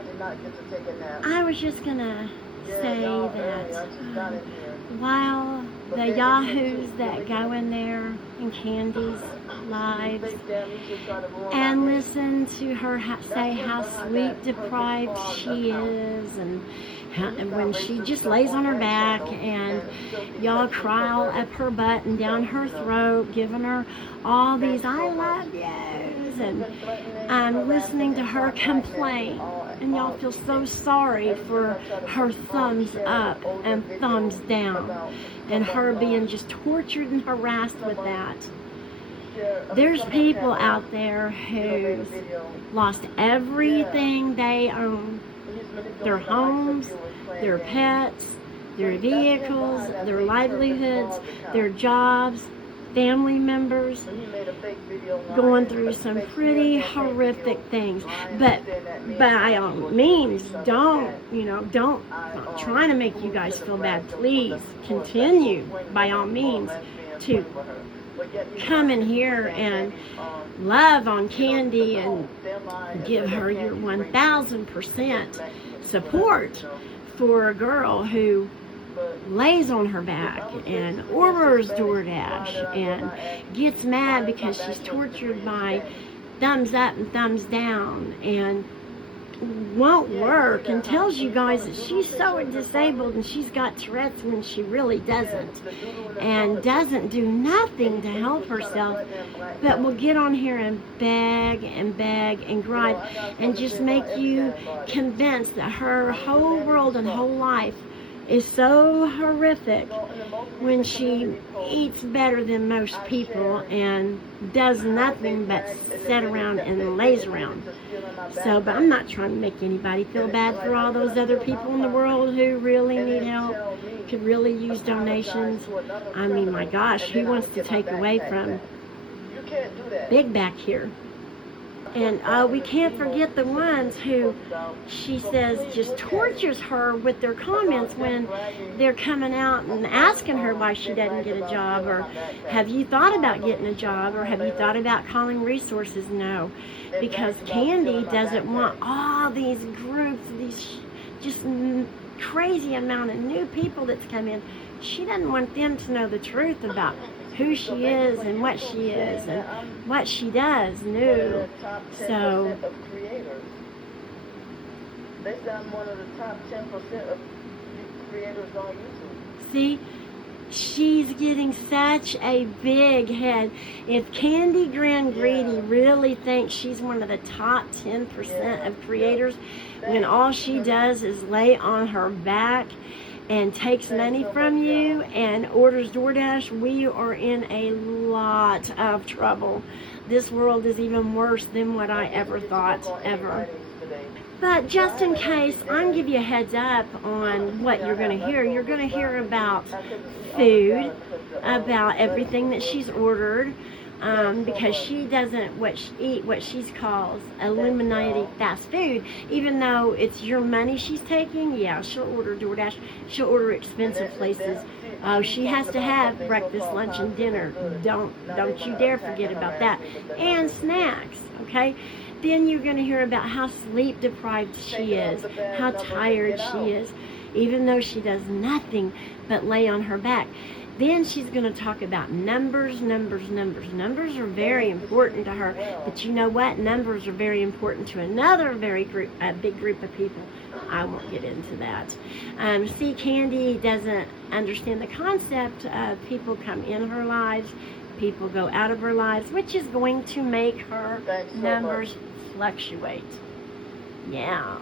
did not get to take a nap. I was just gonna say y'all, that I just got in here. while the yahoos that go in there in Candy's lives and listen to her say how sleep deprived she is, and when she just lays on her back and y'all cry up her butt and down her throat, giving her all these I love yous, and I'm listening to her complain, and y'all feel so sorry for her thumbs up and thumbs down and her being just tortured and harassed with that. There's people out there who lost everything they own, their homes, their pets, their vehicles, their livelihoods, their jobs, family members, going through some pretty horrific things. But by all means, don't, I'm not trying to make you guys feel bad. Please continue, by all means, to come in here and love on Candy and give her your 1000% support for a girl who lays on her back and orders DoorDash and gets mad because she's tortured by thumbs up and thumbs down and won't work, and tells you guys that she's so disabled and she's got Tourette's when she really doesn't, and doesn't do nothing to help herself, but will get on here and beg and gripe and just make you convinced that her whole world and whole life is so horrific when she eats better than most people and does nothing but sit around and lays around. So, but I'm not trying to make anybody feel bad for all those other people in the world who really need help, could really use donations. I mean, my gosh, who wants to take away from Big back here? And we can't forget the ones who she says just tortures her with their comments when they're coming out and asking her why she doesn't get a job, or have you thought about getting a job, or have you thought about calling resources? No, because Candy doesn't want all these groups, these just crazy amount of new people that's come in. She doesn't want them to know the truth about who she is and what she is and what she does new. So they say I'm one of the top 10% of creators on YouTube. See, she's getting such a big head. If Candy Grand Greedy really thinks she's one of the top 10% of creators, when all she does is lay on her back and takes money from you and orders DoorDash, we are in a lot of trouble. This world is even worse than what I ever thought, ever. But just in case, I'm giving you a heads up on what you're going to hear. You're going to hear about food, about everything that she's ordered, because she doesn't eat what she calls Illuminati fast food, even though it's your money she's taking. Yeah, she'll order DoorDash, she'll order expensive places. Oh, she has to have breakfast, lunch, and dinner. Don't you dare forget about that. And snacks, okay? Then you're going to hear about how sleep deprived she is, how tired she is, even though she does nothing but lay on her back. Then she's going to talk about numbers. Numbers are very important to her. But you know what? Numbers are very important to another big group of people. I won't get into that. See, Candy doesn't understand the concept of people come in her lives, people go out of her lives, which is going to make her numbers fluctuate. Yeah.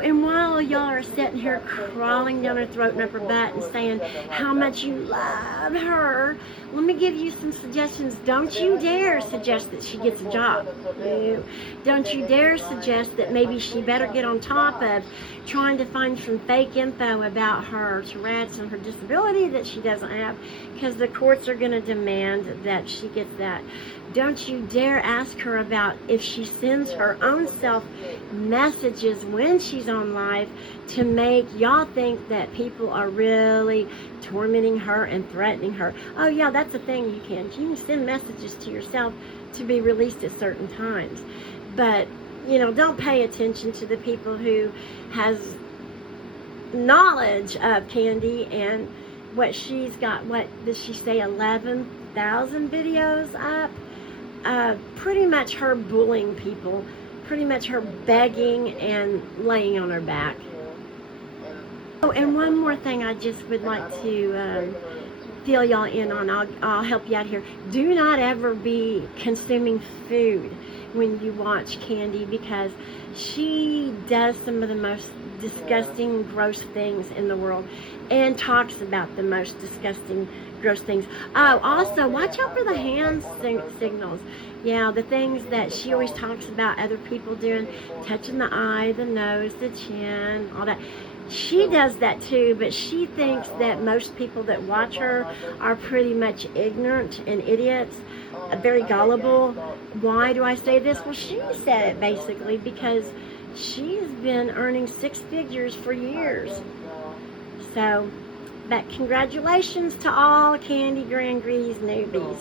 And while y'all are sitting here crawling down her throat and up her butt and saying how much you love her, let me give you some suggestions. Don't you dare suggest that she gets a job. No. Don't you dare suggest that maybe she better get on top of trying to find some fake info about her Tourette's and her disability that she doesn't have, because the courts are going to demand that she gets that. Don't you dare ask her about if she sends her own self messages when she's on live to make y'all think that people are really tormenting her and threatening her. Oh yeah, that's a thing you can. You can send messages to yourself to be released at certain times. But don't pay attention to the people who has knowledge of Candy and what she's got. What did she say? 11,000 videos up. Pretty much her bullying people. Pretty much her begging and laying on her back. Oh, and one more thing I just would like to fill y'all in on. I'll help you out here. Do not ever be consuming food when you watch Candy, because she does some of the most disgusting, gross things in the world and talks about the most disgusting, gross things. Oh, also, watch out for the hand signals. Yeah, the things that she always talks about other people doing, touching the eye, the nose, the chin, all that. She does that too, but she thinks that most people that watch her are pretty much ignorant and idiots, very gullible. Why do I say this? Well, she said it basically because she's been earning 6 figures for years. So, but congratulations to all Candy grandpres newbies.